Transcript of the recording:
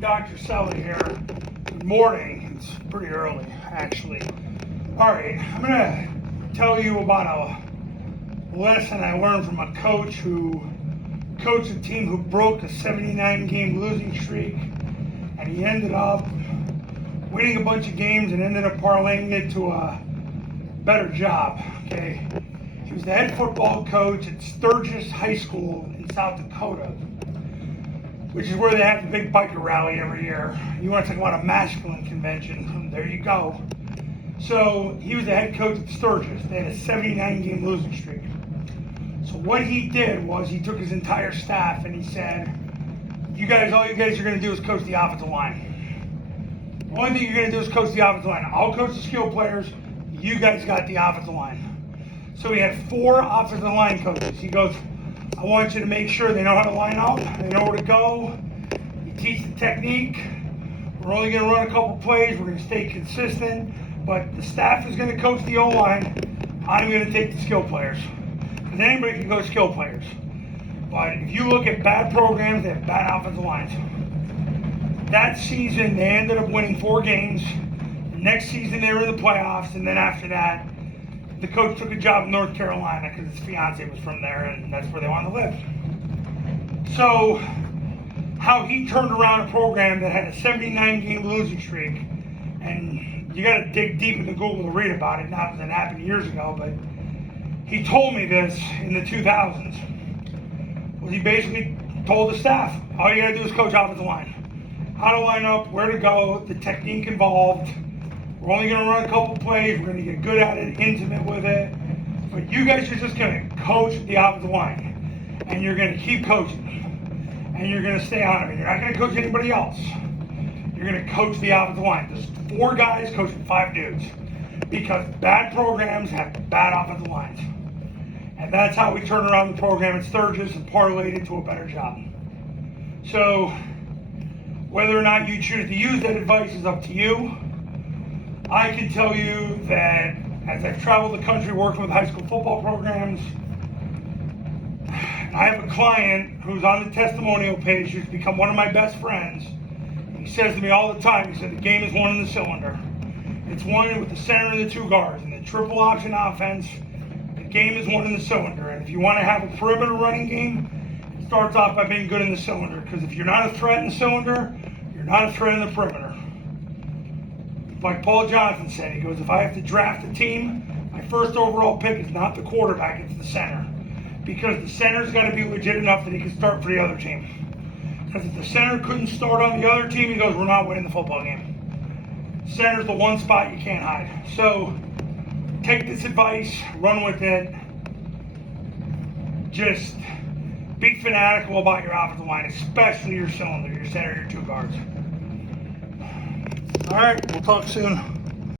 Dr. Sully here. Good morning. It's pretty early, actually. All right, I'm going to tell you about a lesson I learned from a coach who coached a team who broke a 79-game losing streak, and he ended up winning a bunch of games and ended up parlaying it to a better job. Okay, he was the head football coach at Sturgis High School in South Dakota, which is where they have the big biker rally every year. You want to talk about a masculine convention? There you go. So he was the head coach at Sturgis. They had a 79-game losing streak. So what he did was he took his entire staff and he said, all you guys are going to do is coach the offensive line. The only thing you're going to do is coach the offensive line. I'll coach the skill players. You guys got the offensive line. So he had 4 offensive line coaches. He goes, I want you to make sure they know how to line up, they know where to go. You teach the technique. We're only going to run a couple plays. We're going to stay consistent. But the staff is going to coach the O-line. I'm going to take the skill players. Because anybody can coach skill players. But if you look at bad programs, they have bad offensive lines. That season, they ended up winning 4 games. The next season, they were in the playoffs. And then after that, the coach took a job in North Carolina because his fiance was from there, and that's where they wanted to live. So, how he turned around a program that had a 79-game losing streak, and you got to dig deep into Google to read about it, not that it happened years ago, but he told me this in the 2000s. Was he basically told the staff, all you got to do is coach offensive line. How to line up, where to go, the technique involved. We're only going to run a couple plays. We're going to get good at it, intimate with it. But you guys are just going to coach the offensive line. And you're going to keep coaching. And you're going to stay on it. And you're not going to coach anybody else. You're going to coach the offensive line. There's 4 guys coaching 5 dudes. Because bad programs have bad offensive lines. And that's how we turned around the program at Sturgis and parlayed it to a better job. So, whether or not you choose to use that advice is up to you. I can tell you that as I've traveled the country working with high school football programs, I have a client who's on the testimonial page who's become one of my best friends. He says to me all the time, he said, the game is won in the cylinder. It's won with the center and the 2 guards. And the triple option offense, the game is won in the cylinder. And if you want to have a perimeter running game, it starts off by being good in the cylinder. Because if you're not a threat in the cylinder, you're not a threat in the perimeter. Like Paul Johnson said, he goes, if I have to draft a team, my first overall pick is not the quarterback, it's the center. Because the center's got to be legit enough that he can start for the other team. Because if the center couldn't start on the other team, he goes, we're not winning the football game. Center's the one spot you can't hide. So, take this advice, run with it. Just be fanatical about your offensive line, especially your cylinder, your center, your 2 guards. All right, we'll talk soon.